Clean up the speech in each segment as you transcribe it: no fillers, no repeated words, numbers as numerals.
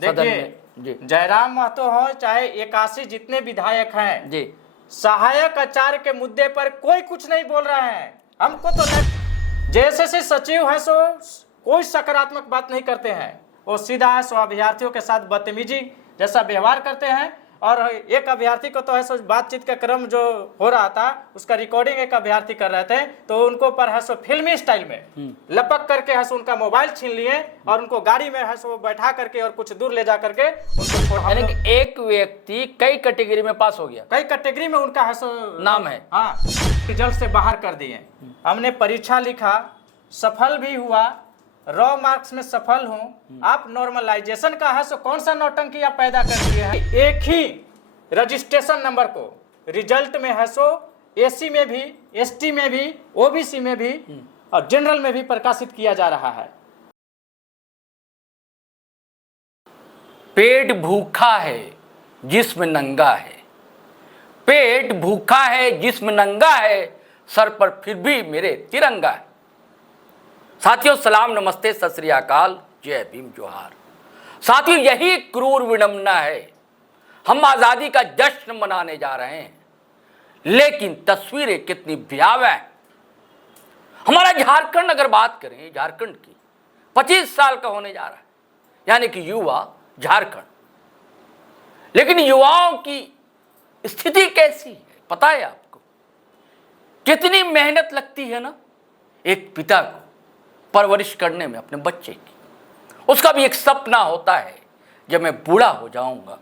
सदन देखिए में। जी जयराम महतो हो चाहे 81 जितने विधायक हैं, जी सहायक आचार्य के मुद्दे पर कोई कुछ नहीं बोल रहा है। हमको तो जैसे सचिव है सो कोई सकारात्मक बात नहीं करते हैं, वो सीधा है सो अभ्यर्थियों के साथ बदतमीजी जैसा व्यवहार करते हैं। और एक अभ्यर्थी को तो है सो बातचीत का क्रम जो हो रहा था उसका रिकॉर्डिंग एक अभ्यर्थी कर रहे थे, तो उनको पर है सो फिल्मी स्टाइल में लपक करके है सो उनका मोबाइल छीन लिए और उनको गाड़ी में है सो बैठा करके और कुछ दूर ले जा करके उनको यानी कि एक व्यक्ति कई कैटेगरी में पास हो गया, कई कैटेगरी में उनका है सो नाम है। हाँ, रिजल्ट से बाहर कर दिए। हमने परीक्षा लिखा, सफल भी हुआ, रॉ मार्क्स में सफल हूं। आप नॉर्मलाइजेशन का है सो कौन सा नौटंकी आप पैदा कर दिए हैं। एक ही रजिस्ट्रेशन नंबर को रिजल्ट में है सो एसी में भी, एसटी में भी, ओबीसी में भी और जनरल में भी प्रकाशित किया जा रहा है। पेट भूखा है जिस्म नंगा है, पेट भूखा है जिस्म नंगा है, सर पर फिर भी मेरे तिरंगा है। साथियों सलाम, नमस्ते, सत श्री अकाल, जय भीम, जोहार। साथियों यही क्रूर विडंबना है, हम आज़ादी का जश्न मनाने जा रहे हैं लेकिन तस्वीरें कितनी भयावह हैं। हमारा झारखंड अगर बात करें, झारखंड की 25 साल का होने जा रहा है, यानी कि युवा झारखंड। लेकिन युवाओं की स्थिति कैसी है पता है आपको? कितनी मेहनत लगती है ना एक पिता को परवरिश करने में अपने बच्चे की। उसका भी एक सपना होता है, जब मैं बूढ़ा हो जाऊंगा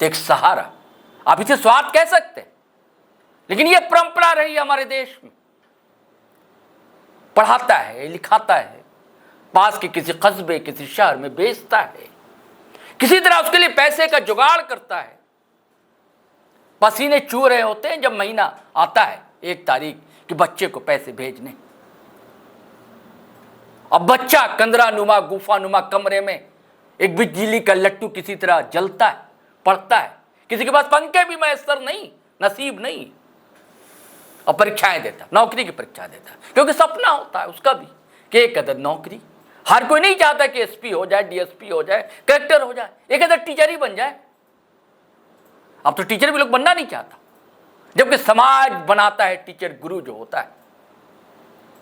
तो एक सहारा। आप इसे स्वार्थ कह सकते हैं, लेकिन यह परंपरा रही है हमारे देश में। पढ़ाता है, लिखाता है, पास के किसी कस्बे, किसी शहर में बेचता है, किसी तरह उसके लिए पैसे का जुगाड़ करता है। पसीने चू रहे होते हैं जब महीना आता है 1 तारीख कि बच्चे को पैसे भेजने। अब बच्चा कंदरा नुमा, गुफा नुमा कमरे में एक बिजली का लट्टू किसी तरह जलता है, पढ़ता है। किसी के पास पंखे भी मैसर नहीं, नसीब नहीं, और परीक्षाएं देता, नौकरी की परीक्षा देता, क्योंकि सपना होता है उसका भी कि एक अदर नौकरी। हर कोई नहीं चाहता कि एसपी हो जाए, डीएसपी हो जाए, कलेक्टर हो जाए, एक अदर टीचर ही बन जाए। अब तो टीचर भी लोग बनना नहीं चाहता, जबकि समाज बनाता है टीचर गुरु जो होता है।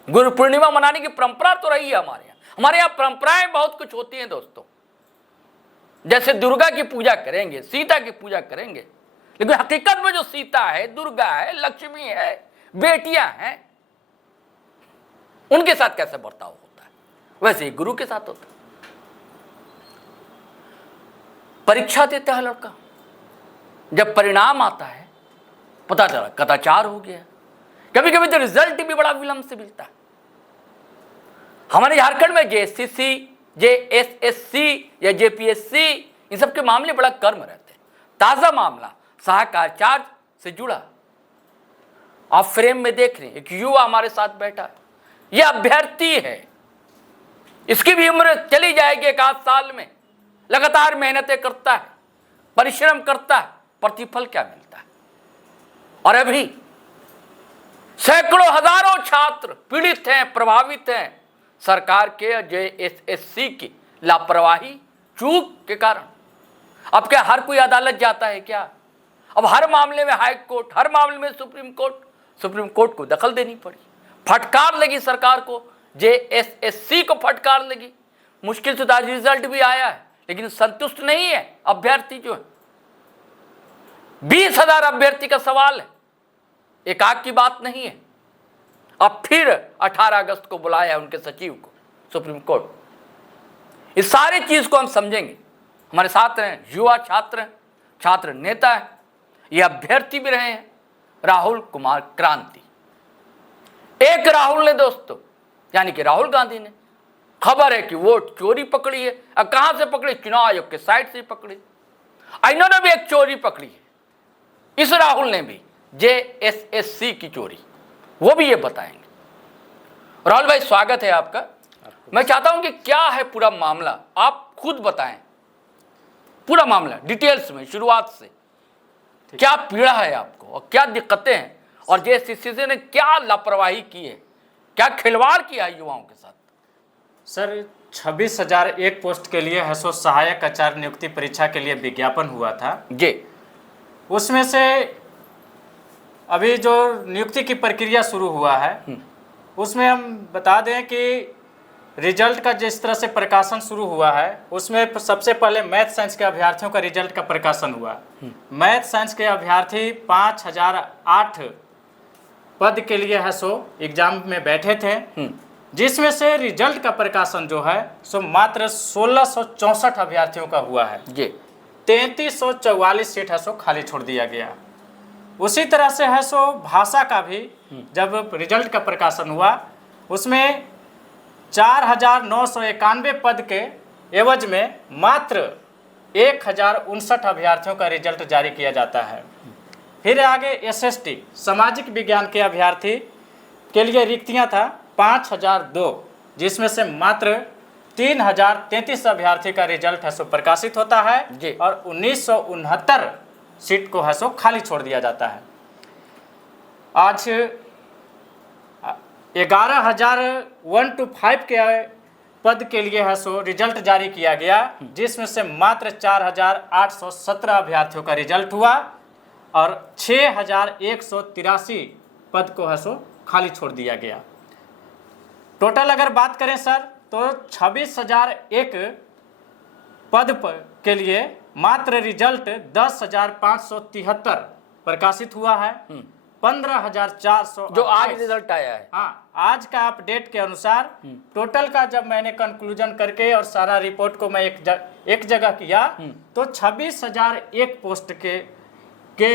गुरु पूर्णिमा मनाने की परंपरा तो रही है हमारे यहाँ। हमारे यहाँ परंपराएं बहुत कुछ होती हैं दोस्तों, जैसे दुर्गा की पूजा करेंगे, सीता की पूजा करेंगे, लेकिन हकीकत में जो सीता है, दुर्गा है, लक्ष्मी है, बेटियां हैं, उनके साथ कैसे बर्ताव होता है, वैसे ही गुरु के साथ होता है। परीक्षा देता है लड़का, जब परिणाम आता है पता चला कदाचार हो गया। कभी कभी तो रिजल्ट भी बड़ा विलंब से मिलता है। हमारे झारखंड में जेएसएससी, जेएसएससी या जेपीएससी, इन सब के मामले बड़ा कर्म रहते हैं। ताजा मामला सहायक आचार्य से जुड़ा, आप फ्रेम में देख रहे हैं, एक युवा हमारे साथ बैठा है, यह अभ्यर्थी है, इसकी भी उम्र चली जाएगी 1 साल में। लगातार मेहनतें करता है, परिश्रम करता है, प्रतिफल क्या मिलता है? और अभी सैकड़ों हजारों छात्र पीड़ित हैं, प्रभावित हैं सरकार के जेएसएससी की लापरवाही, चूक के कारण। अब क्या हर कोई अदालत जाता है क्या? अब हर मामले में हाई कोर्ट, हर मामले में सुप्रीम कोर्ट को दखल देनी पड़ी। फटकार लगी सरकार को, जेएसएससी को फटकार लगी। मुश्किल से आज रिजल्ट भी आया है, लेकिन संतुष्ट नहीं है अभ्यर्थी जो है। 20,000 अभ्यर्थी का सवाल है, एक आग की बात नहीं है। अब फिर 18 अगस्त को बुलाया है उनके सचिव को सुप्रीम कोर्ट। इस सारी चीज को हम समझेंगे। हमारे साथ हैं युवा छात्र हैं, छात्र नेता है, ये अभ्यर्थी भी रहे हैं, राहुल कुमार क्रांति। एक राहुल ने दोस्तों, यानी कि राहुल गांधी ने, खबर है कि वोट चोरी पकड़ी है। अब कहां से पकड़ी? चुनाव आयोग के साइट से पकड़ी। इन्होंने भी एक चोरी पकड़ी है, इस राहुल ने भी जेएसएससी की चोरी, वो भी ये बताएंगे। राहुल भाई स्वागत है आपका। मैं चाहता हूं कि क्या है पूरा मामला, आप खुद बताएं पूरा मामला डिटेल्स में, शुरुआत से। क्या पीड़ा है आपको और क्या दिक्कतें हैं, और जेएसएससी ने क्या लापरवाही की है, क्या खिलवाड़ किया है युवाओं के साथ? सर 26,001 पोस्ट के लिए है सो सहायक आचार्य नियुक्ति परीक्षा के लिए विज्ञापन हुआ था जी। उसमें से अभी जो नियुक्ति की प्रक्रिया शुरू हुआ है उसमें हम बता दें कि रिजल्ट का जिस तरह से प्रकाशन शुरू हुआ है उसमें सबसे पहले मैथ साइंस के अभ्यर्थियों का रिजल्ट का प्रकाशन हुआ। मैथ साइंस के अभ्यर्थी 5,008 पद के लिए है सो एग्जाम में बैठे थे, जिसमें से रिजल्ट का प्रकाशन जो है सो मात्र 1,664 अभ्यर्थियों का हुआ है जी। 3,344 सीट है सो खाली छोड़ दिया गया। उसी तरह से है सो भाषा का भी जब रिजल्ट का प्रकाशन हुआ उसमें 4,991 पद के एवज में मात्र 1,059 अभ्यर्थियों का रिजल्ट जारी किया जाता है। फिर आगे SST सामाजिक विज्ञान के अभ्यर्थी के लिए रिक्तियां था 5,002, जिसमें से मात्र 3,033 अभ्यर्थी का रिजल्ट है सो प्रकाशित होता है जी। और 1,969 सीट को है सो खाली छोड़ दिया जाता है। आज 11,101 to 5 के पद के लिए है सो रिजल्ट जारी किया गया, जिसमें से मात्र 4,817 अभ्यर्थियों का रिजल्ट हुआ और 6,183 पद को है सो खाली छोड़ दिया गया। टोटल अगर बात करें सर तो 26,001 पद के लिए मात्र रिजल्ट 10,573 प्रकाशित हुआ है। 15,400 जो आज रिजल्ट आया है, हाँ, आज का अपडेट के अनुसार टोटल का जब मैंने कंक्लूजन करके और सारा रिपोर्ट को मैं एक जगह किया तो 26,001 पोस्ट के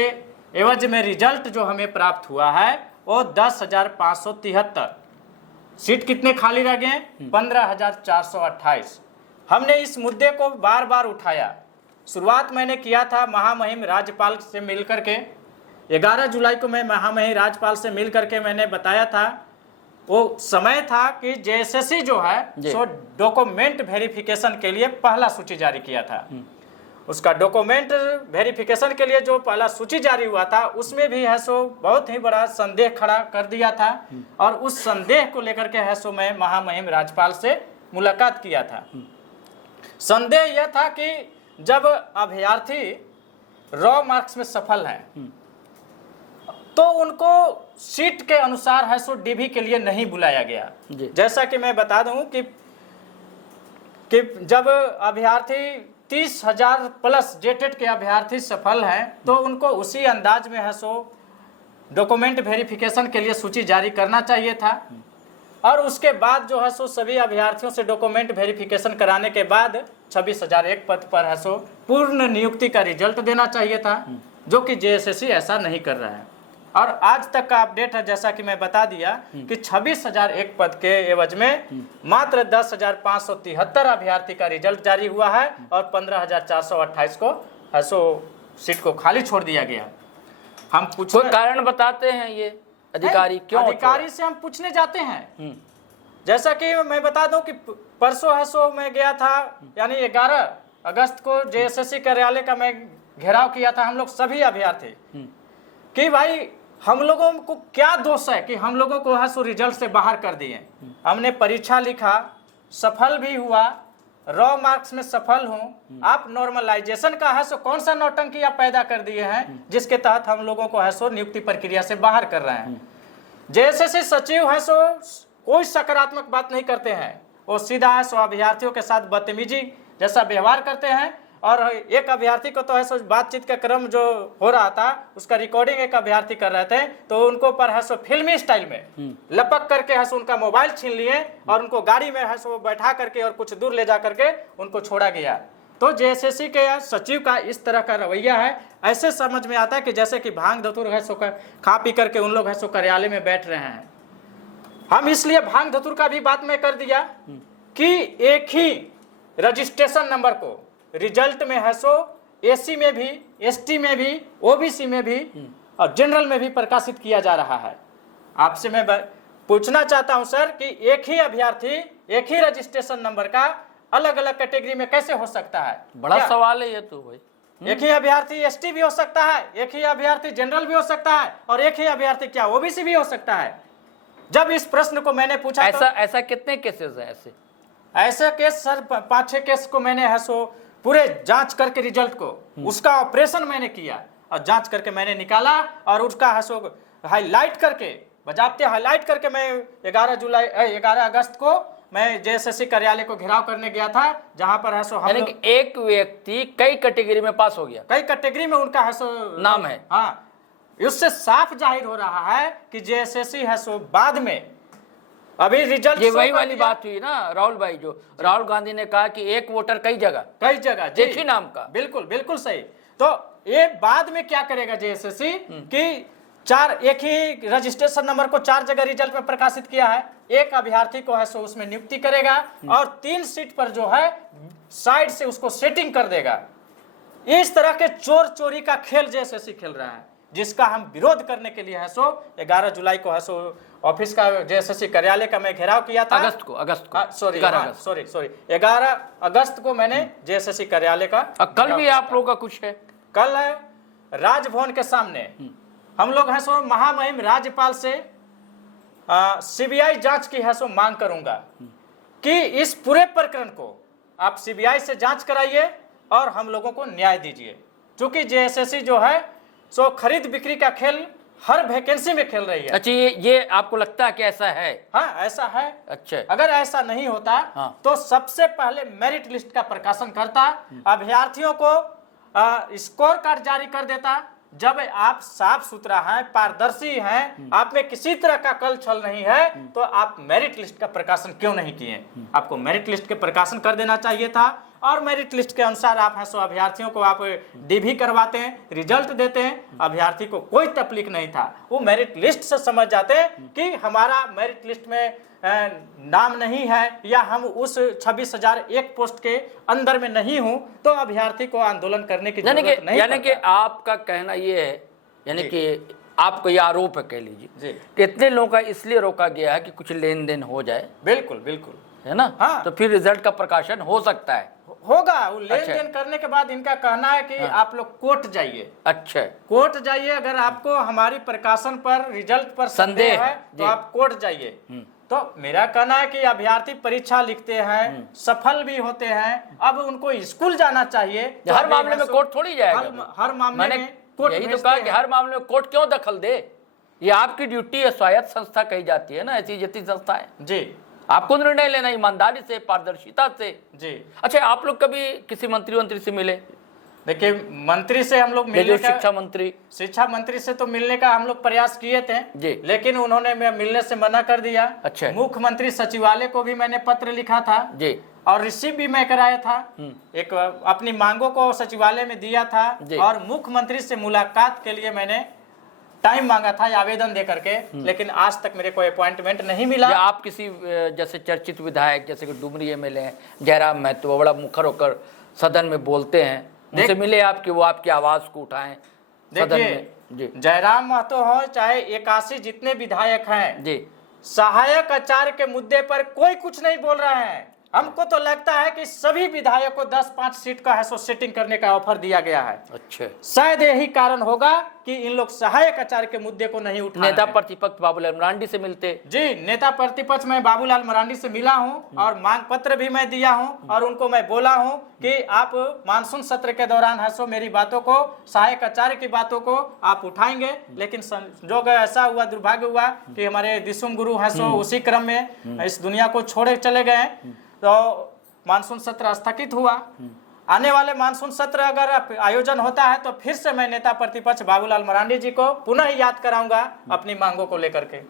एवज में रिजल्ट जो हमें प्राप्त हुआ है वो 10,573। सीट कितने खाली रह गए? 15,428। हमने इस मुद्दे को बार बार उठाया। शुरुआत मैंने किया था महामहिम राज्यपाल से मिलकर के, 11 जुलाई को मैं महामहिम राज्यपाल से मिल करके मैंने बताया था, वो समय था कि JSSC जो है सो डॉक्यूमेंट वेरिफिकेशन के लिए पहला सूची जारी किया था। उसका डॉक्यूमेंट वेरिफिकेशन के लिए जो पहला सूची जारी हुआ था उसमें भी है सो बहुत ही बड़ा संदेह खड़ा कर दिया था और उस संदेह को लेकर के है सो मैं महामहिम राज्यपाल से मुलाकात किया था। संदेह यह था कि जब अभ्यर्थी रॉ मार्क्स में सफल हैं तो उनको सीट के अनुसार है सो DV के लिए नहीं बुलाया गया। जैसा कि मैं बता दूं कि जब अभ्यर्थी 30,000 प्लस जेटेड के अभ्यर्थी सफल हैं तो उनको उसी अंदाज में है सो डॉक्यूमेंट वेरिफिकेशन के लिए सूची जारी करना चाहिए था और उसके बाद जो है सो सभी अभ्यर्थियों से डॉक्यूमेंट वेरिफिकेशन कराने के बाद 26,001 पद पर है सो पूर्ण नियुक्ति का रिजल्ट देना चाहिए था, जो कि JSSC ऐसा नहीं कर रहा है। और आज तक का अपडेट है जैसा कि मैं बता दिया कि 26,001 पद के एवज में मात्र 10,573 अभ्यर्थी का रिजल्ट जारी हुआ है और 15,428 को है सो सीट को खाली छोड़ दिया गया। हम कोई कारण बताते हैं ये अधिकारी क्यों? अधिकारी से हम पूछने जाते हैं। जैसा कि मैं बता दूं कि परसों है सो मैं गया था, यानी 11 अगस्त को JSSC कार्यालय का मैं घेराव किया था, हम लोग सभी अभ्यर्थी, कि भाई हम लोगों को क्या दोष है कि हम लोगों को है सो रिजल्ट से बाहर कर दिए। हमने परीक्षा लिखा, सफल भी हुआ, रॉ मार्क्स में सफल हूं, आप नॉर्मलाइजेशन का है सो कौन सा नौटंकी आप पैदा कर दिए हैं जिसके तहत हम लोगों को है सो नियुक्ति प्रक्रिया से बाहर कर रहे हैं। JSSC सचिव है सो कोई सकारात्मक बात नहीं करते हैं, वो सीधा है सो अभ्यर्थियों के साथ बदतमीजी जैसा व्यवहार करते हैं। और एक अभ्यर्थी को तो है सो बातचीत का क्रम जो हो रहा था उसका रिकॉर्डिंग एक अभ्यर्थी कर रहे थे तो उनको पर है सो फिल्मी स्टाइल में लपक करके है सो उनका मोबाइल छीन लिए और उनको गाड़ी में है सो बैठा करके और कुछ दूर ले जा करके उनको छोड़ा गया। तो JSSC के सचिव का इस तरह का रवैया है, ऐसे समझ में आता है कि जैसे कि भांग धतूर है सो खा पी करके उन लोग है सो कार्यालय में बैठ रहे हैं। हम इसलिए भांग धतूर का भी बात मैं कर दिया कि एक ही रजिस्ट्रेशन नंबर को रिजल्ट में है सो SC में भी, ST में भी, OBC में भी और जनरल में भी प्रकाशित किया जा रहा है। आपसे मैं पूछना चाहता हूं सर कि एक ही अभ्यर्थी एक ही रजिस्ट्रेशन नंबर का अलग अलग कैटेगरी में कैसे हो सकता है? बड़ा सवाल है ये तो भाई। एक ही अभ्यर्थी ST भी हो सकता है, एक ही अभ्यर्थी जनरल भी हो सकता है और एक ही अभ्यर्थी क्या OBC भी हो सकता है। जब इस प्रश्न को मैंने पूछा ऐसा कितने केसेस हैं ऐसे? ऐसे केस सर 5-6 केस को मैंने है सो पूरे जांच करके रिजल्ट को उसका ऑपरेशन मैंने किया और जांच करके मैंने निकाला और उसका है सो हाईलाइट करके बजाते हाईलाइट करके मैं 11 अगस्त को मैं जेएसएससी कार्यालय को घेराव करने गया था, जहां पर है सो हम यानी कि एक व्यक्ति कई कैटेगरी में पास हो गया, कई कैटेगरी में उनका है सो नाम है। हाँ, उससे साफ जाहिर हो रहा है कि जेएसएससी है सो बाद में अभी रिजल्ट ये वही वाली बात हुई ना राहुल भाई, जो राहुल गांधी ने कहा कि एक वोटर कई जगह एक ही नाम का। बिल्कुल बिल्कुल सही। तो ये बाद में क्या करेगा जेएसएससी कि एक ही रजिस्ट्रेशन नंबर को 4 जगह रिजल्ट में प्रकाशित किया है, एक अभ्यर्थी को है सो उसमें नियुक्ति करेगा और 3 सीट पर जो है साइड से उसको सेटिंग कर देगा। इस तरह के चोरी का खेल जेएसएससी खेल रहा है, जिसका हम विरोध करने के लिए है सो 11 जुलाई को है सो ऑफिस का जेएसएससी कार्यालय का मैं घेराव किया था। अगस्त को सॉरी 11 अगस्त को मैंने जेएसएससी कार्यालय का। कल भी आप लोगों का कुछ है? कल है राजभवन के सामने हम लोग है सो महामहिम राज्यपाल से सीबीआई जांच की है सो मांग करूंगा कि इस पूरे प्रकरण को आप सीबीआई से जांच कराइए और हम लोगों को न्याय दीजिए, क्योंकि जेएसएससी जो है सो खरीद बिक्री का खेल हर वैकेंसी में खेल रही है। अच्छा, ये आपको लगता है कि ऐसा है? हाँ, ऐसा है। अच्छा, अगर ऐसा नहीं होता तो सबसे पहले मेरिट लिस्ट का प्रकाशन करता, अभ्यर्थियों को स्कोर कार्ड जारी कर देता। जब आप साफ सुथरा हैं, पारदर्शी हैं, आप में किसी तरह का कल छल नहीं है, तो आप मेरिट लिस्ट का प्रकाशन क्यों नहीं किए? आपको मेरिट लिस्ट के प्रकाशन कर देना चाहिए था और मेरिट लिस्ट के अनुसार आप हैं सो अभ्यर्थियों को आप डीवी करवाते हैं, रिजल्ट देते हैं। अभ्यर्थी को कोई तकलीफ नहीं था, वो मेरिट लिस्ट से समझ जाते हैं कि हमारा मेरिट लिस्ट में नाम नहीं है या हम उस 26,001 पोस्ट के अंदर में नहीं हूं, तो अभ्यर्थी को आंदोलन करने की जरूरत नहीं। यानी कि आपका कहना ये है, यानी कि आपको ये आरोप है, कह लीजिए, कितने लोगों का इसलिए रोका गया है कि कुछ लेन देन हो जाए। बिल्कुल बिल्कुल, है ना? हाँ। तो फिर रिजल्ट का प्रकाशन हो सकता है, होगा। वो लेन देन करने के बाद इनका कहना है कि आप लोग कोर्ट जाइए। अच्छा, कोर्ट जाइए, अगर आपको हमारी प्रकाशन पर रिजल्ट पर संदेह है तो आप कोर्ट जाइए। तो मेरा कहना है कि अभ्यर्थी परीक्षा लिखते हैं, सफल भी होते हैं, अब उनको स्कूल जाना चाहिए। तो हर मामले में कोर्ट थोड़ी जाएगा। हर मामले में कोर्ट यही तो कहा कि हर मामले में कोर्ट क्यों दखल दे? ये आपकी ड्यूटी है, स्वायत्त संस्था कही जाती है ना, ऐसी जैसी संस्था है जी, आपको निर्णय लेना ईमानदारी से, पारदर्शिता से जी। अच्छा, आप लोग कभी किसी मंत्री से मिले? देखिए, मंत्री से हम लोग मिलने का, शिक्षा मंत्री से तो मिलने का हम लोग प्रयास किए थे जी, लेकिन उन्होंने मिलने से मना कर दिया। अच्छा, मुख्यमंत्री सचिवालय को भी मैंने पत्र लिखा था जी, और रिसीव भी मैं कराया था, एक अपनी मांगों को सचिवालय में दिया था, और मुख्यमंत्री से मुलाकात के लिए मैंने टाइम मांगा था आवेदन दे करके, लेकिन आज तक मेरे को अपॉइंटमेंट नहीं मिला। आप किसी जैसे चर्चित विधायक जैसे कि डुमरी एमएलए हैं जयराम महतो, बड़ा मुखर होकर सदन में बोलते हैं, उनसे मिले आप कि वो आपकी आवाज को उठाएं सदन में? जी, जयराम महतो हो चाहे 81 जितने विधायक हैं जी, सहायक आचार्य के मुद्दे पर कोई कुछ नहीं बोल रहा है। हमको तो लगता है कि सभी विधायक को 10-5 सीट का है सो सेटिंग करने का ऑफर दिया गया है। अच्छा, शायद यही कारण होगा कि इन लोग सहायक आचार्य के मुद्दे को नहीं उठा। नेता प्रतिपक्ष बाबूलाल मरांडी से मिलते जी, नेता प्रतिपक्ष मैं बाबूलाल मरांडी से मिला हूं और मांग पत्र भी मैं दिया हूं, और उनको मैं बोला हूं कि आप मानसून सत्र के दौरान है सो मेरी बातों को, सहायक आचार्य की बातों को आप उठाएंगे। लेकिन संजोग ऐसा हुआ, दुर्भाग्य हुआ कि हमारे दिसुम गुरु है सो उसी क्रम में इस दुनिया को छोड़े चले गए, तो मानसून सत्र स्थगित हुआ। आने वाले मानसून सत्र अगर आयोजन होता है तो फिर से मैं नेता प्रतिपक्ष बाबूलाल मरांडी जी को पुनः याद कराऊंगा अपनी मांगों को लेकर के,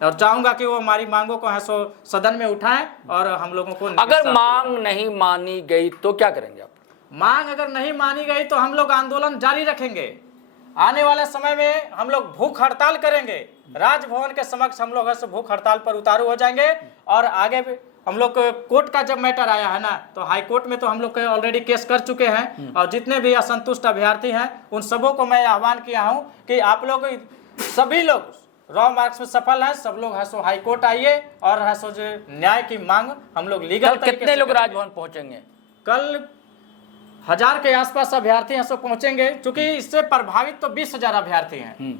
और चाहूंगा कि वो हमारी मांगों को है सो सदन में उठाएं और हम लोगों को। अगर मांग नहीं मानी गई तो क्या करेंगे आप? मांग अगर नहीं मानी गई तो हम लोग आंदोलन जारी रखेंगे। आने वाले समय में हम लोग भूख हड़ताल करेंगे, राजभवन के समक्ष हम लोग ऐसे भूख हड़ताल पर उतारू हो जाएंगे। और आगे भी हम लोग कोर्ट का जब मैटर आया है ना, तो हाई कोर्ट में तो हम लोग ऑलरेडी केस कर चुके हैं, और जितने भी असंतुष्ट अभ्यर्थी हैं उन सबों को मैं आह्वान किया हूं कि आप लोग सभी लोग रॉ मार्क्स में सफल हैं, सब लोग है सो हाई कोर्ट आइए और है सो जो न्याय की मांग हम लोग लीगल। कितने लोग राजभवन पहुंचेंगे? कल 1000 के आसपास अभ्यर्थी हैं सो पहुंचेंगे, क्योंकि इससे प्रभावित तो 20,000 अभ्यर्थी हैं।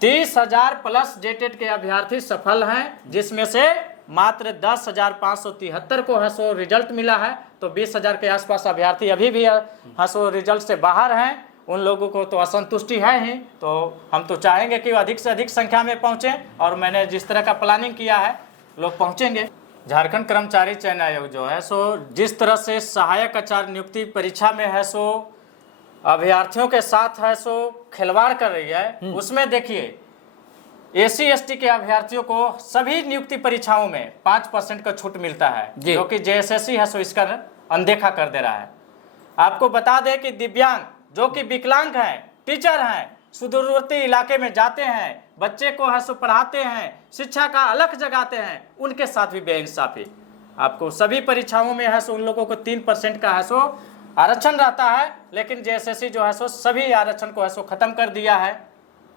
30,000 प्लस जेटेड के अभ्यर्थी सफल हैं, जिसमें से मात्र 10,573 को है सो रिजल्ट मिला है। तो 20,000 के आसपास अभ्यर्थी अभी भी है सो रिजल्ट से बाहर हैं। उन लोगों को तो असंतुष्टि है ही, तो हम तो चाहेंगे कि अधिक से अधिक संख्या में पहुंचे, और मैंने जिस तरह का प्लानिंग किया है लोग पहुंचेंगे। झारखंड कर्मचारी चयन आयोग जो है सो जिस तरह से सहायक आचार्य नियुक्ति परीक्षा में है सो अभ्यर्थियों के साथ है सो खिलवाड़ कर रही है, उसमें देखिए एससी एसटी के अभ्यर्थियों को सभी नियुक्ति परीक्षाओं में 5% का छूट मिलता है, जो कि जेएसएससी है सो इसका अनदेखा कर दे रहा है। आपको बता दें कि दिव्यांग जो कि विकलांग हैं, टीचर हैं, सुदूरवर्ती इलाके में जाते हैं, बच्चे को है सो पढ़ाते हैं, शिक्षा का अलग जगाते हैं, उनके साथ भी बेइंसाफी। आपको सभी परीक्षाओं में है सो उन लोगों को 3% का है सो आरक्षण रहता है, लेकिन जेएसएससी जो है सो सभी आरक्षण को है सो खत्म कर दिया है।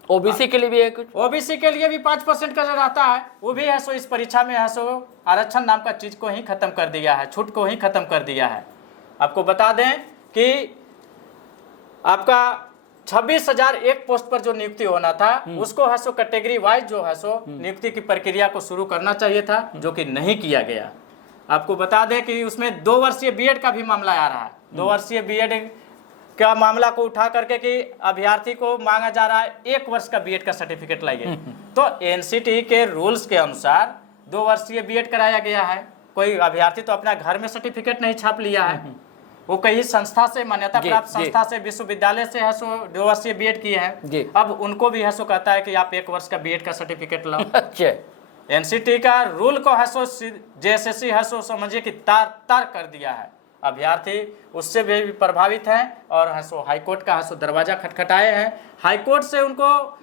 ओबीसी के लिए भी है कुछ? ओबीसी के लिए भी 5% का जो रहता है वो भी है सो इस परीक्षा में है सो आरक्षण नाम का चीज को ही खत्म कर दिया है, छूट को ही खत्म कर दिया है। आपको बता दें कि आपका 26,001 पोस्ट पर जो नियुक्ति होना था उसको है सो कैटेगरी वाइज जो है सो नियुक्ति की प्रक्रिया को शुरू करना चाहिए था, जो कि नहीं किया गया। आपको बता दें कि उसमें 2 वर्षीय बीएड का भी मामला आ रहा है। 2 वर्षीय बीएड का मामला को उठा करके कि अभ्यर्थी को मांगा जा रहा है 1 वर्ष का बीएड का सर्टिफिकेट लाइए। तो एनसीटी के रूल्स के अनुसार 2 वर्षीय बीएड कराया गया है। कोई अभ्यर्थी तो अपना घर में सर्टिफिकेट नहीं छाप लिया है, वो कहीं संस्था से, मान्यता प्राप्त संस्था से, विश्वविद्यालय से है सो 2 वर्षीय बीएड किए हैं। अब उनको भी है सो कहता है कि आप 1 वर्ष का बीएड का सर्टिफिकेट लाओ। अच्छा, एनसीटी का रूल को है सो जेएसएससी है सो समझिए कि तार कर दिया है। अभ्यर्थी उससे भी प्रभावित हैं और है सो हाईकोर्ट का है सो दरवाजा खटखटाए हैं। हाईकोर्ट से उनको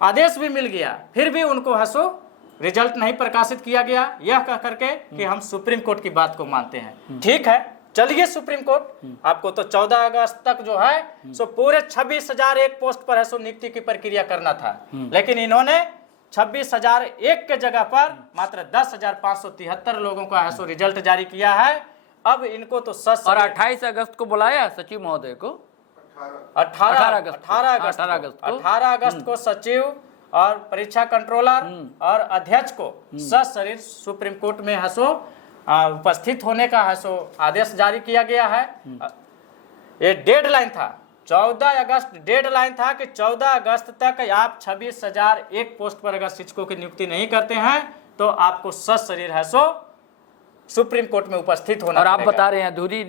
आदेश भी मिल गया, फिर भी उनको है सो रिजल्ट नहीं प्रकाशित किया गया, यह कह करके कि हम सुप्रीम कोर्ट की बात को मानते हैं। ठीक है, चलिए सुप्रीम कोर्ट, आपको तो 14 अगस्त तक जो है सो पूरे 26,001 पोस्ट पर है सो नियुक्ति की प्रक्रिया करना था, लेकिन इन्होंने 26,001 के जगह पर मात्र 10,573 लोगों का है सो रिजल्ट जारी किया है। अब इनको तो और 28 अगस्त को बुलाया सचिव महोदय को, 18 अगस्त को सचिव और परीक्षा कंट्रोलर और अध्यक्ष को सशरीर सुप्रीम कोर्ट में है सो उपस्थित होने का है सो आदेश जारी किया गया है। ये डेडलाइन था 14 अगस्त, डेडलाइन था कि 14 अगस्त तक आप 26,001 पोस्ट पर अगर शिक्षकों की नियुक्ति नहीं करते हैं तो आपको सशरीर है सो सुप्रीम कोर्ट में उपस्थित होना। और आप बता रहे हैं अधूरी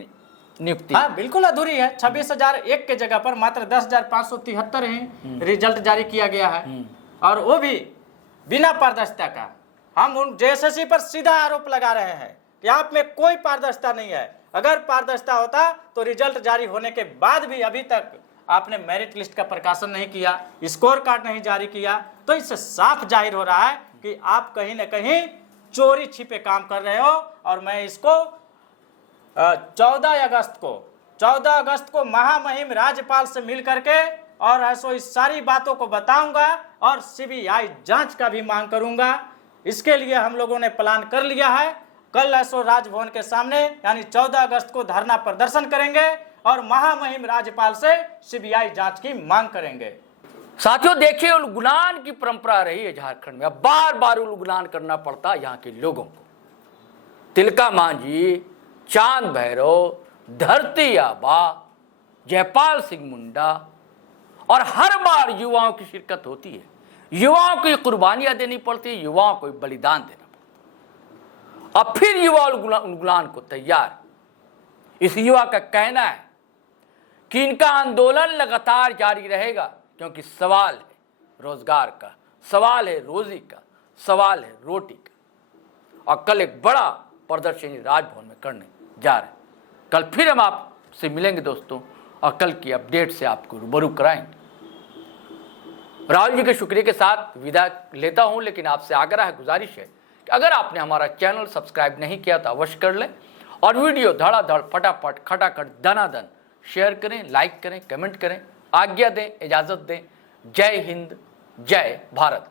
नियुक्ति? हाँ, बिल्कुल अधूरी है। 26,001 के जगह पर मात्र 10,573 ही रिजल्ट जारी किया गया है, और वो भी बिना पारदर्शिता का। हम उन जेएसएससी पर सीधा आरोप लगा रहे हैं कि आप में कोई पारदर्शिता नहीं है। अगर पारदर्शिता होता तो रिजल्ट जारी होने के बाद भी अभी तक आपने मेरिट लिस्ट का प्रकाशन नहीं किया, स्कोर कार्ड नहीं जारी किया, तो इससे साफ जाहिर हो रहा है कि आप कहीं न कहीं चोरी छिपे काम कर रहे हो। और मैं इसको 14 अगस्त को महामहिम राज्यपाल से मिल करके और ऐसो इस सारी बातों को बताऊंगा और सीबीआई जांच का भी मांग करूंगा। इसके लिए हम लोगों ने प्लान कर लिया है। कल ऐसो राजभवन के सामने यानी 14 अगस्त को धरना प्रदर्शन करेंगे और महामहिम राज्यपाल से सीबीआई जांच की मांग करेंगे। साथियों देखिए, उलगुलान की परंपरा रही है झारखंड में, बार बार उलगुलान करना पड़ता है यहाँ के लोगों को। तिलका मांझी, चांद भैरव, धरती आबा, जयपाल सिंह मुंडा, और हर बार युवाओं की शिरकत होती है, युवाओं को कुर्बानियां देनी पड़ती है, युवाओं को बलिदान देना पड़ता है। अब फिर युवा उलगुलान को तैयार। इस युवा का कहना है कि इनका आंदोलन लगातार जारी रहेगा, क्योंकि सवाल है रोजगार का, सवाल है रोजी का, सवाल है रोटी का। और कल एक बड़ा प्रदर्शन राजभवन में करने जा रहे हैं। कल फिर हम आपसे मिलेंगे दोस्तों, और कल की अपडेट से आपको रूबरू कराएंगे। राहुल जी के शुक्रिया के साथ विदा लेता हूं, लेकिन आपसे आग्रह है, गुजारिश है कि अगर आपने हमारा चैनल सब्सक्राइब नहीं किया तो अवश्य कर लें, और वीडियो धड़ाधड़ फटाफट खटाखट दनादन शेयर करें, लाइक करें, कमेंट करें। आज्ञा दें, इजाजत दें। जय हिंद, जय भारत।